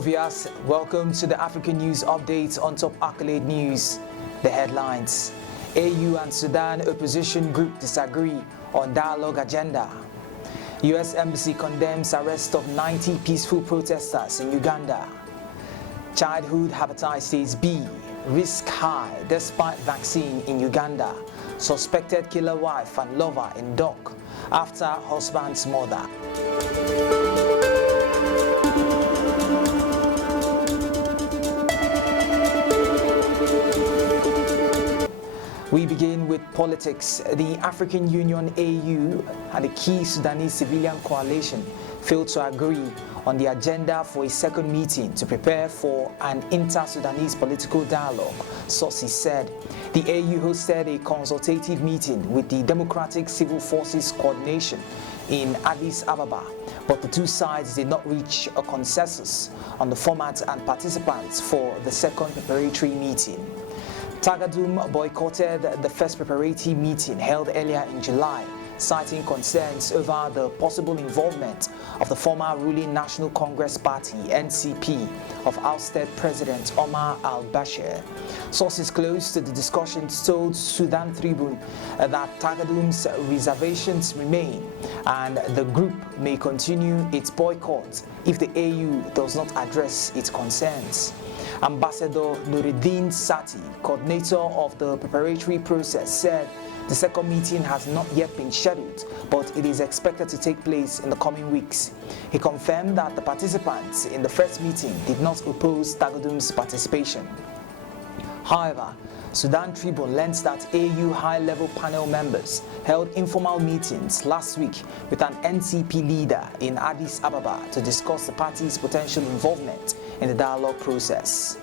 Hello viewers, welcome to the African News Update on Top Accolade News. The headlines: AU and Sudan opposition group disagree on dialogue agenda. US Embassy condemns arrest of 90 peaceful protesters in Uganda. Childhood hepatitis B risk high despite vaccine in Uganda. Suspected killer wife and lover in dock after husband's murder. We begin with politics. The African Union AU and the key Sudanese civilian coalition failed to agree on the agenda for a second meeting to prepare for an inter-Sudanese political dialogue, sources said. The AU hosted a consultative meeting with the Democratic Civil Forces Coordination in Addis Ababa, but the two sides did not reach a consensus on the format and participants for the second preparatory meeting. Tagadoum boycotted the first preparatory meeting held earlier in July, citing concerns over the possible involvement of the former ruling National Congress Party (NCP) of ousted President Omar al-Bashir. Sources close to the discussions told Sudan Tribune that Tagadoum's reservations remain and the group may continue its boycott if the AU does not address its concerns. Ambassador Nuruddin Sati, coordinator of the preparatory process, said the second meeting has not yet been scheduled, but it is expected to take place in the coming weeks. He confirmed that the participants in the first meeting did not oppose Tagadoum's participation. However, Sudan Tribune learns that AU high-level panel members held informal meetings last week with an NCP leader in Addis Ababa to discuss the party's potential involvement in the dialogue process.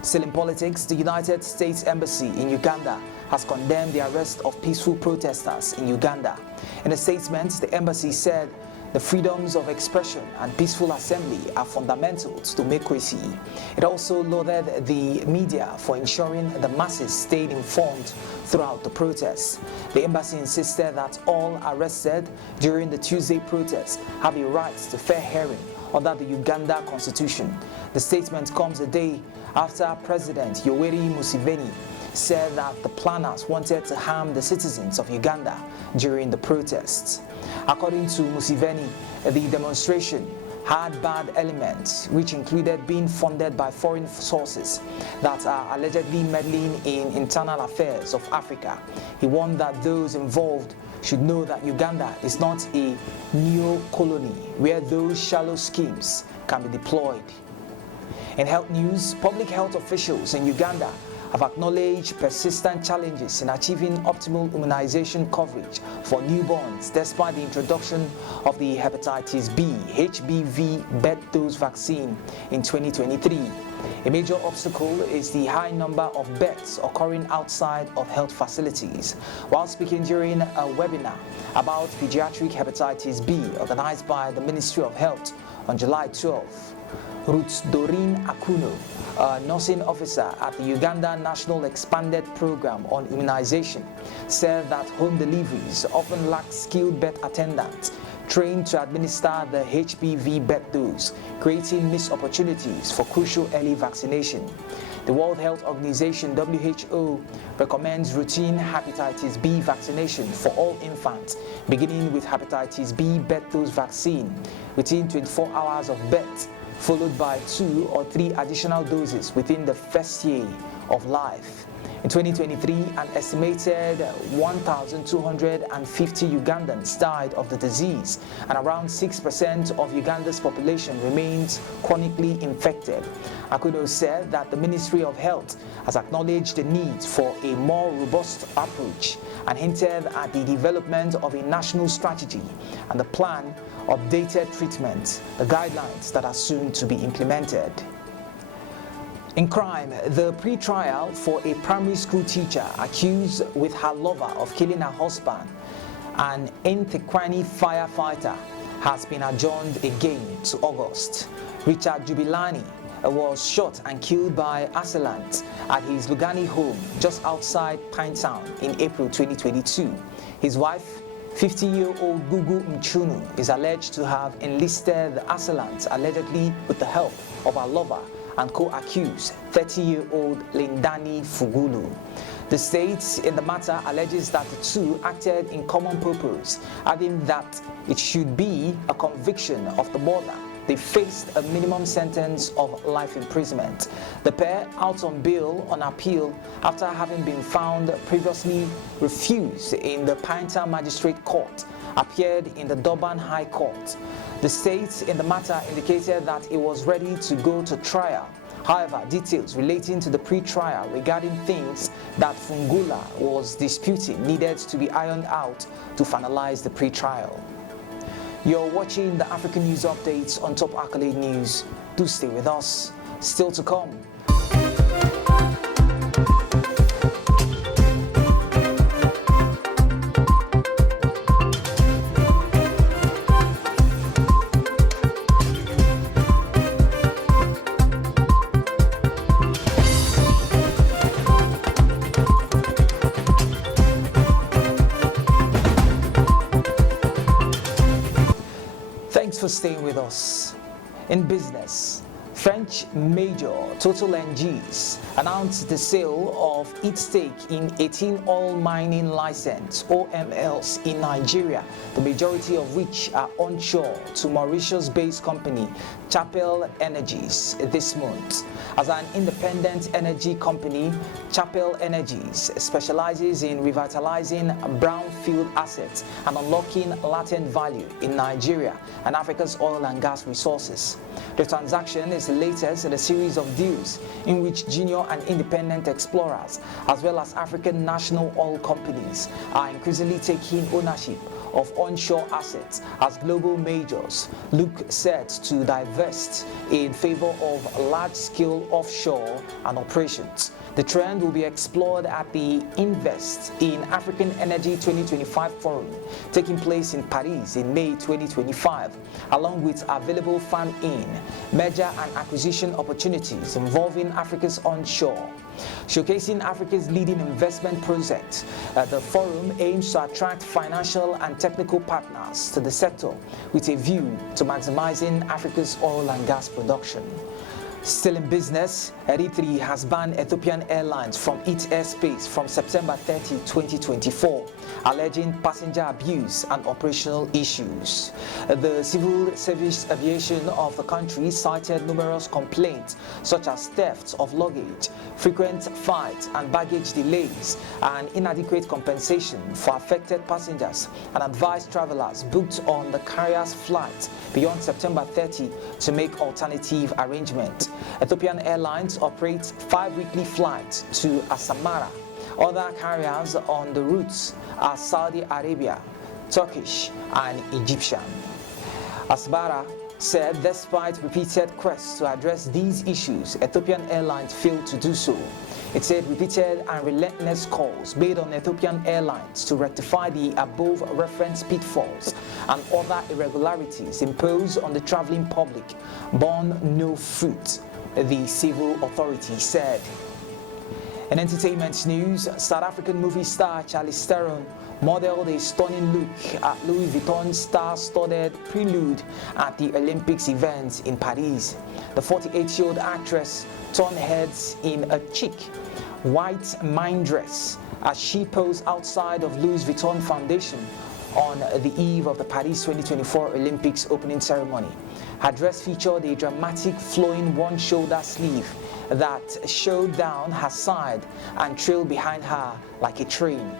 Still in politics, the United States Embassy in Uganda has condemned the arrest of peaceful protesters in Uganda. In a statement, the embassy said the freedoms of expression and peaceful assembly are fundamental to democracy. It also lauded the media for ensuring the masses stayed informed throughout the protests. The embassy insisted that all arrested during the Tuesday protests have a right to fair hearing under the Uganda Constitution. The statement comes a day after President Yoweri Museveni said that the planners wanted to harm the citizens of Uganda during the protests. According to Museveni, the demonstration had bad elements, which included being funded by foreign sources that are allegedly meddling in internal affairs of Africa. He warned that those involved should know that Uganda is not a neo-colony where those shallow schemes can be deployed. In health news, public health officials in Uganda have acknowledged persistent challenges in achieving optimal immunization coverage for newborns despite the introduction of the hepatitis B HBV birth dose vaccine in 2023. A major obstacle is the high number of births occurring outside of health facilities. While speaking during a webinar about pediatric hepatitis B organized by the Ministry of Health on July 12, Ruth Doreen Akuno, a nursing officer at the Uganda National Expanded Program on Immunization, said that home deliveries often lack skilled birth attendants trained to administer the HPV birth dose, creating missed opportunities for crucial early vaccination. The World Health Organization (WHO) recommends routine hepatitis B vaccination for all infants, beginning with hepatitis B birth dose vaccine within 24 hours of birth, followed by 2 or 3 additional doses within the first year of life. In 2023, an estimated 1,250 Ugandans died of the disease, and around 6% of Uganda's population remains chronically infected. Akuno said that the Ministry of Health has acknowledged the need for a more robust approach and hinted at the development of a national strategy and the plan updated treatment, the guidelines that are soon to be implemented. In crime, the pre-trial for a primary school teacher accused with her lover of killing her husband, an Ntekwani firefighter, has been adjourned again to August. Richard Jubilani was shot and killed by assailants at his Lugani home just outside Pinetown in April 2022. His wife, 50-year-old Gugu Mchunu is alleged to have enlisted the assailant, allegedly with the help of her lover and co-accused 30-year-old Lindani Fugulu. The state in the matter alleges that the two acted in common purpose, adding that it should be a conviction of the murder. They faced a minimum sentence of life imprisonment. The pair, out on bail on appeal after having been found previously refused in the Pinter Magistrate Court, appeared in the Durban High Court. The state in the matter indicated that it was ready to go to trial. However, details relating to the pre-trial regarding things that Fungula was disputing needed to be ironed out to finalize the pre-trial. You're watching the African News Updates on Top Accolade News. Do stay with us. Still to come. Thanks for staying with us. In business, French major Total Energies announced the sale of its stake in 18 oil mining license OMLs in Nigeria, the majority of which are onshore, to Mauritius-based company Chapel Energies this month. As an independent energy company, Chapel Energies specializes in revitalizing brownfield assets and unlocking latent value in Nigeria and Africa's oil and gas resources. The transaction is the latest in a series of deals in which junior and independent explorers, as well as African national oil companies, are increasingly taking ownership of onshore assets as global majors look set to divest in favor of large-scale offshore and operations. The trend will be explored at the Invest in African Energy 2025 Forum, taking place in Paris in May 2025, along with available farm-in, merger and acquisition opportunities involving Africa's onshore. Showcasing Africa's leading investment project, the forum aims to attract financial and technical partners to the sector with a view to maximizing Africa's oil and gas production. Still in business, Eritrea has banned Ethiopian Airlines from its airspace from September 30, 2024, alleging passenger abuse and operational issues. The Civil Service Aviation of the country cited numerous complaints such as theft of luggage, frequent flight and baggage delays, and inadequate compensation for affected passengers, and advised travelers booked on the carrier's flight beyond September 30 to make alternative arrangements. Ethiopian Airlines operates 5 weekly flights to Asmara. Other carriers on the routes are Saudi Arabia, Turkish, and Egyptian. Asmara said despite repeated quests to address these issues, Ethiopian Airlines failed to do so. It said repeated and relentless calls made on Ethiopian Airlines to rectify the above referenced pitfalls and other irregularities imposed on the traveling public bore no fruit, the civil authority said. In entertainment news, South African movie star Charlize Theron modeled a stunning look at Louis Vuitton's star-studded prelude at the Olympics event in Paris. The 48-year-old actress turned heads in a chic white mine dress as she posed outside of Louis Vuitton Foundation on the eve of the Paris 2024 Olympics opening ceremony. Her dress featured a dramatic flowing one-shoulder sleeve that showed down her side and trailed behind her like a train.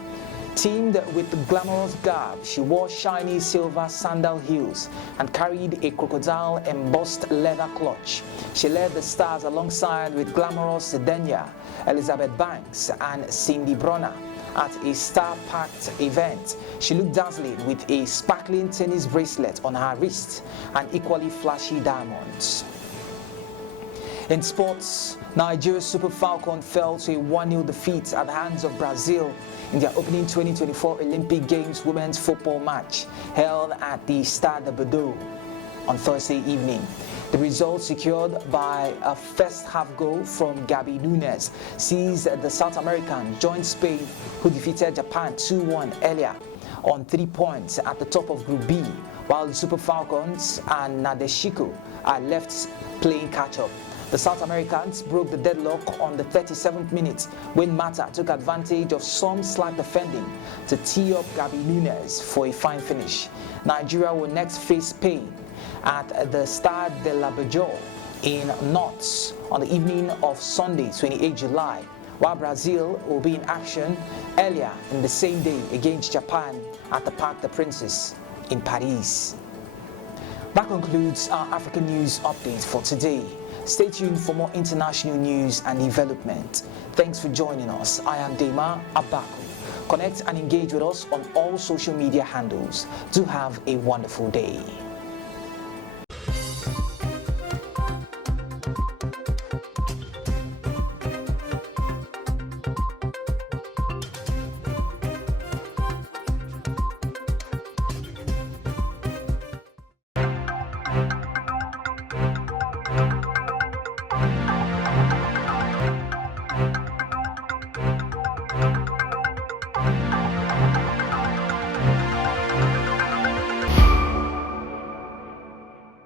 Teamed with the glamorous garb, she wore shiny silver sandal heels and carried a crocodile-embossed leather clutch. She led the stars alongside with glamorous Denya, Elizabeth Banks, and Cindy Bronner at a star-packed event. She looked dazzling with a sparkling tennis bracelet on her wrist and equally flashy diamonds. In sports, Nigeria's Super Falcons fell to a 1-0 defeat at the hands of Brazil in their opening 2024 Olympic Games women's football match held at the Stade de Bordeaux on Thursday evening. The result, secured by a first-half goal from Gabi Nunes, sees the South American join Spain, who defeated Japan 2-1 earlier. on 3 points at the top of Group B, while the Super Falcons and Nadeshiko are left playing catch-up. The South Americans broke the deadlock on the 37th minute when Mata took advantage of some slack defending to tee up Gabi Nunes for a fine finish. Nigeria will next face Spain at the Stade de la Bajor in Nantes on the evening of Sunday, 28 July, while Brazil will be in action earlier in the same day against Japan at the Parc des Princes in Paris. That concludes our African news update for today. Stay tuned for more international news and development. Thanks for joining us. I am Dema Abaku. Connect and engage with us on all social media handles. Do have a wonderful day.